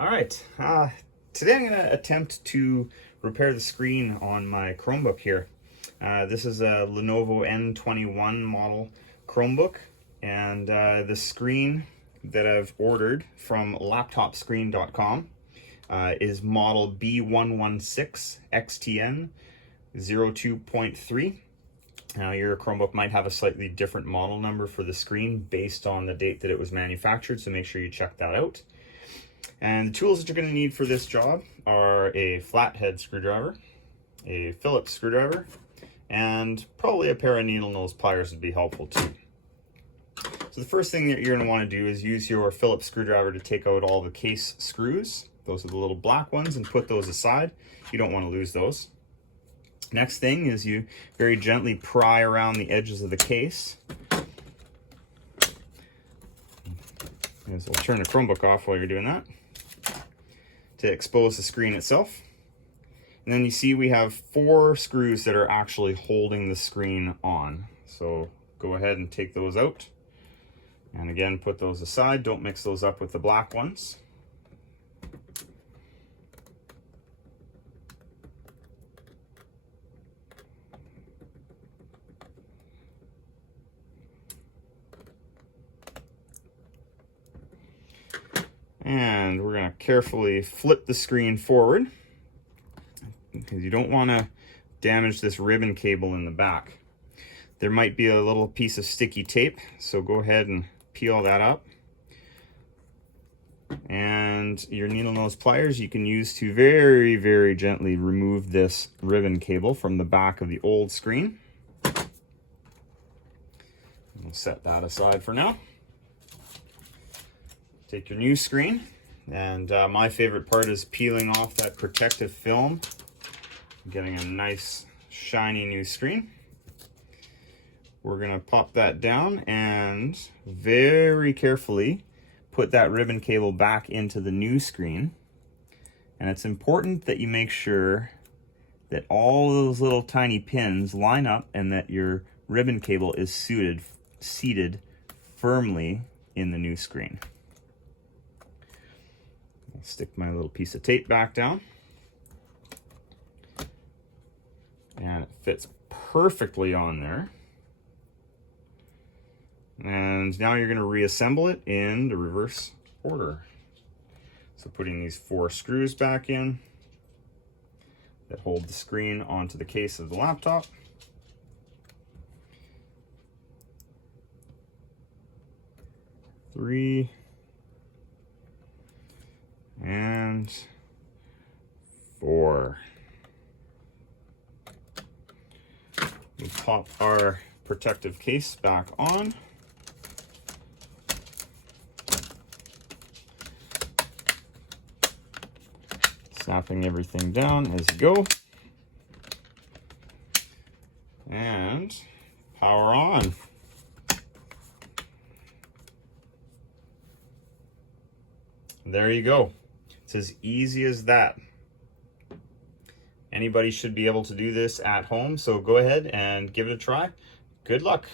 All right, today I'm going to attempt to repair the screen on my Chromebook here. This is a Lenovo N21 model Chromebook, and the screen that I've ordered from laptopscreen.com is model B116XTN 02.3. Now, your Chromebook might have a slightly different model number for the screen based on the date that it was manufactured, so make sure you check that out. And the tools that you're going to need for this job are a flathead screwdriver, a Phillips screwdriver, and probably a pair of needle nose pliers would be helpful too. So the first thing that you're going to want to do is use your Phillips screwdriver to take out all the case screws. Those are the little black ones, and put those aside. You don't want to lose those. Next thing is you very gently pry around the edges of the case. So we'll turn the Chromebook off while you're doing that to expose the screen itself. And then you see we have 4 screws that are actually holding the screen on. So go ahead and take those out. And again, put those aside. Don't mix those up with the black ones. And we're going to carefully flip the screen forward because you don't want to damage this ribbon cable in the back. There might be a little piece of sticky tape, so go ahead and peel that up. And your needle nose pliers you can use to very, very gently remove this ribbon cable from the back of the old screen. We'll set that aside for now. Take your new screen, and my favorite part is peeling off that protective film, getting a nice shiny new screen. We're going to pop that down and very carefully put that ribbon cable back into the new screen. And it's important that you make sure that all those little tiny pins line up and that your ribbon cable is seated firmly in the new screen. I'll stick my little piece of tape back down, and it fits perfectly on there. And now you're going to reassemble it in the reverse order. So putting these 4 screws back in that hold the screen onto the case of the laptop. Three. And 4. We pop our protective case back on. Snapping everything down as you go. And power on. There you go. It's as easy as that. Anybody should be able to do this at home, so go ahead and give it a try. Good luck.